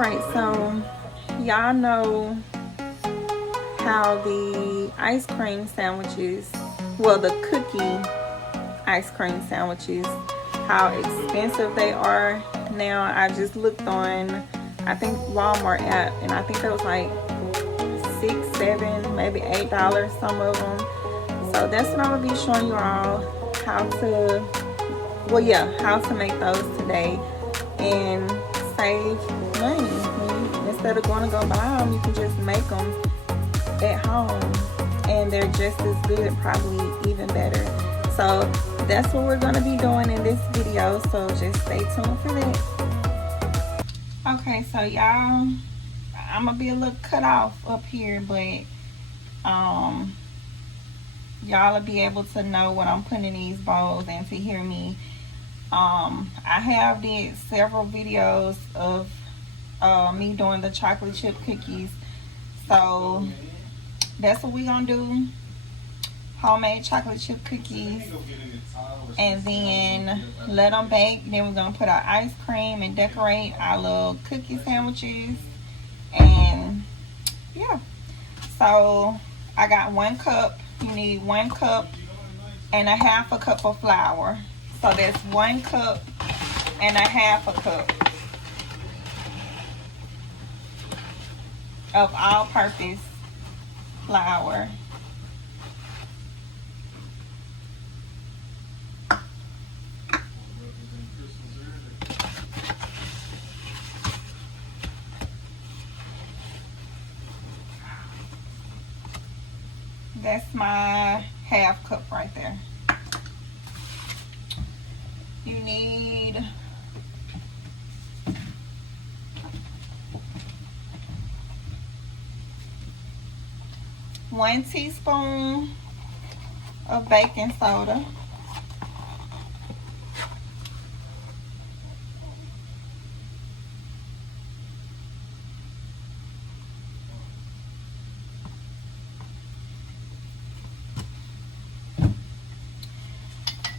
Alright, so y'all know how the ice cream sandwiches, well, the cookie ice cream sandwiches, how expensive they are now. I just looked on, I think, Walmart app, and I think it was like $6, $7, maybe $8, some of them. So that's what I'm gonna be showing you all how to, well, yeah, how to make those today and save money. Instead of going to go buy them, you can just make them at home, and they're just as good, probably even better. So that's what we're going to be doing in this video, so just stay tuned for that. Okay, so y'all, I'm gonna be a little cut off up here, but y'all will be able to know what I'm putting in these bowls and to hear me. I have did several videos of me doing the chocolate chip cookies, so that's what we're gonna do. Homemade chocolate chip cookies, and then let them bake. Then we're gonna put our ice cream and decorate our little cookie sandwiches. And yeah, so I got 1 cup. You need 1 cup and a half a cup of flour. So that's 1 cup and a half a cup of all-purpose flour. That's my half cup right there. You need 1 teaspoon of baking soda.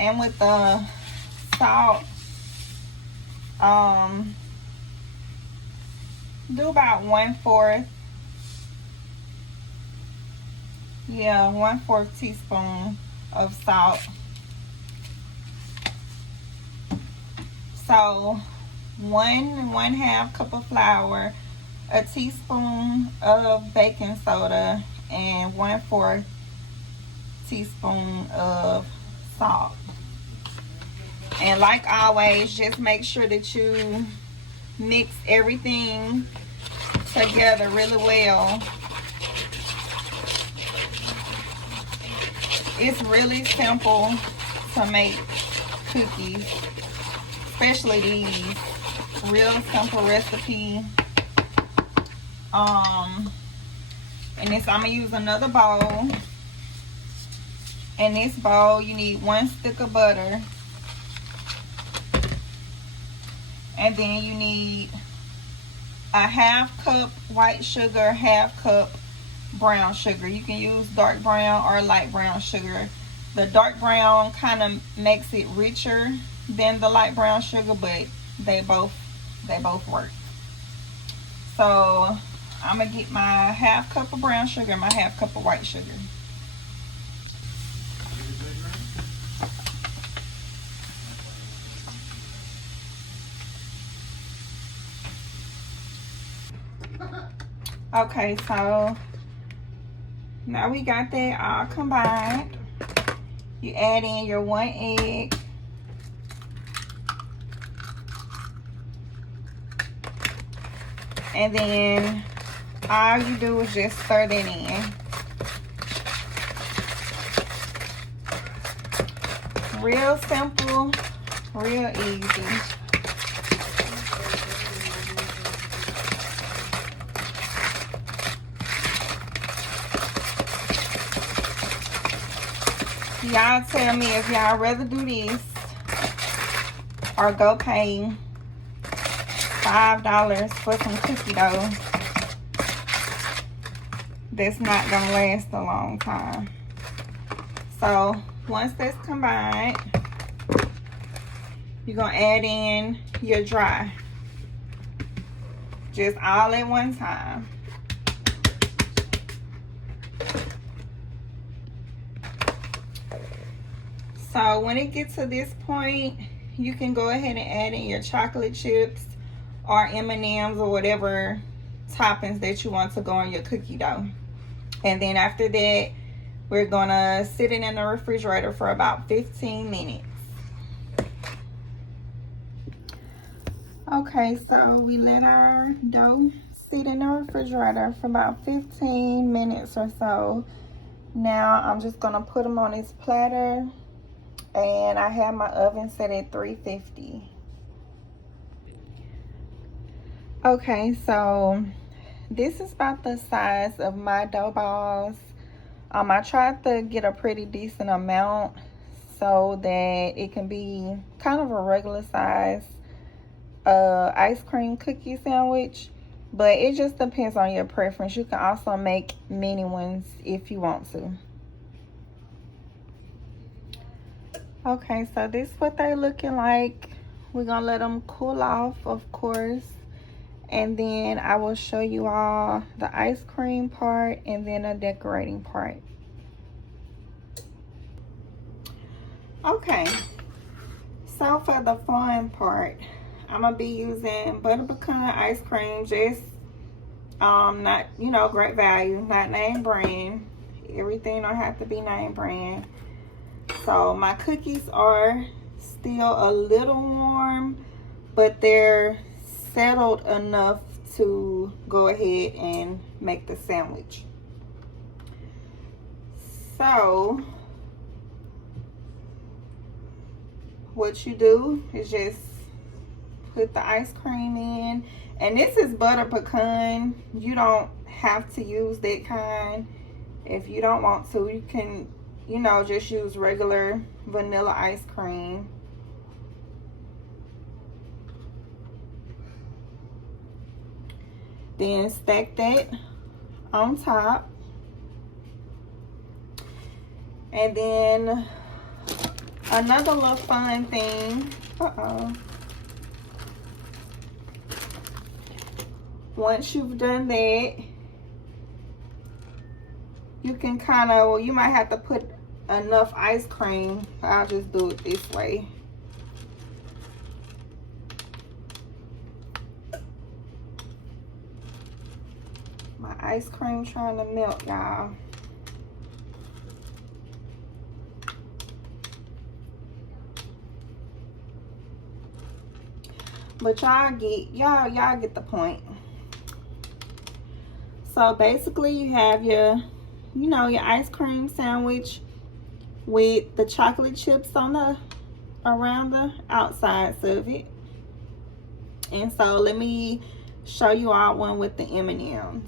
And with the salt, do about 1/4. Yeah, 1/4 teaspoon of salt. So 1½ cup of flour, a teaspoon of baking soda, and 1/4 teaspoon of salt. And like always, just make sure that you mix everything together really well. It's really simple to make cookies, especially these. Real simple recipe. And this, I'm gonna use another bowl. In this bowl, you need 1 stick of butter. And then you need a ½ cup white sugar, ½ cup brown sugar. You can use dark brown or light brown sugar. The dark brown kind of makes it richer than the light brown sugar, but they both work. So I'm gonna get my ½ cup of brown sugar and my ½ cup of white sugar. Okay, so now we got that all combined. You add in your 1 egg. And then all you do is just stir that in. Real simple, real easy. Y'all tell me if y'all rather do this or go pay $5 for some cookie dough that's not gonna last a long time. So once that's combined, you're gonna add in your dry just all at one time. So when it gets to this point, you can go ahead and add in your chocolate chips or M&Ms or whatever toppings that you want to go on your cookie dough. And then after that, we're gonna sit it in the refrigerator for about 15 minutes. Okay, so we let our dough sit in the refrigerator for about 15 minutes or so. Now I'm just gonna put them on this platter, and I have my oven set at 350. Okay, so this is about the size of my dough balls. I tried to get a pretty decent amount so that it can be kind of a regular size ice cream cookie sandwich, but it just depends on your preference. You can also make mini ones if you want to. Okay, so this is what they're looking like. We're gonna let them cool off, of course, and then I will show you all the ice cream part and then a decorating part. Okay, so for the fun part, I'm gonna be using butter pecan ice cream, just not, you know, great value, not name brand. Everything don't have to be name brand. So my cookies are still a little warm, but they're settled enough to go ahead and make the sandwich. So what you do is just put the ice cream in, and this is butter pecan. You don't have to use that kind. If you don't want to, you can, you know, just use regular vanilla ice cream. Then stack that on top, and then another little fun thing, once you've done that, you can kind of, well, you might have to put enough ice cream. I'll just do it this way. My ice cream trying to melt, y'all. But y'all get the point. So basically you have your, you know, your ice cream sandwich with the chocolate chips on the around the outsides of it. And so let me show you all one with the M&Ms.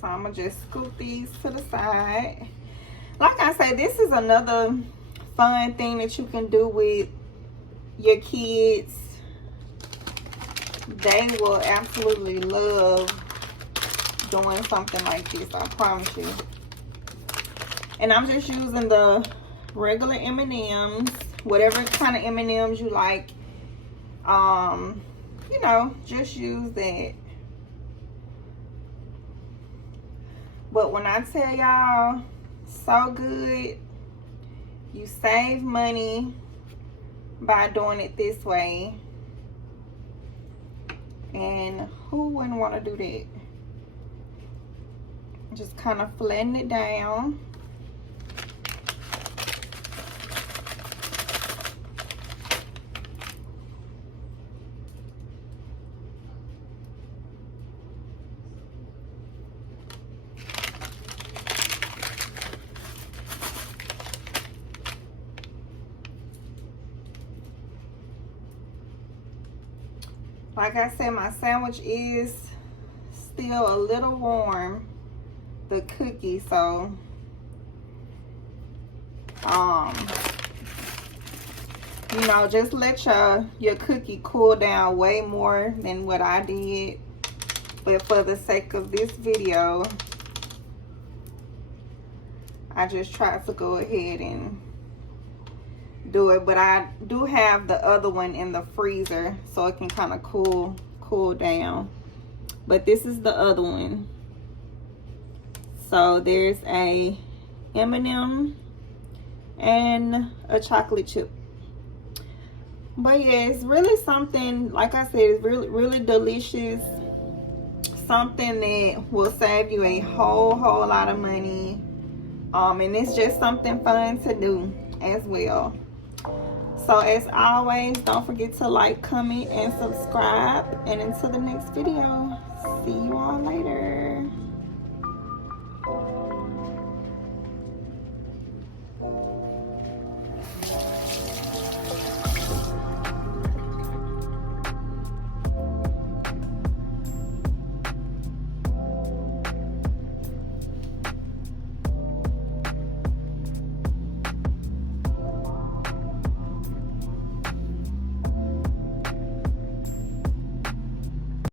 So I'm gonna just scoop these to the side. Like I say, this is another fun thing that you can do with your kids. They will absolutely love doing something like this, I promise you. And I'm just using the regular M&Ms, whatever kind of M&Ms you like. You know, just use that. But when I tell y'all, so good, you save money by doing it this way. And who wouldn't want to do that? Just kind of flatten it down. Like I said, my sandwich is still a little warm, the cookie, so You know, just let your cookie cool down way more than what I did. But for the sake of this video, I just tried to go ahead and do it. But I do have the other one in the freezer so it can kind of cool down. But this is the other one. So there's a M&M and a chocolate chip. But yeah, it's really something, like I said, it's really delicious. Something that will save you a whole lot of money. And it's just something fun to do as well. So as always, don't forget to like, comment, and subscribe. And until the next video, see you all later.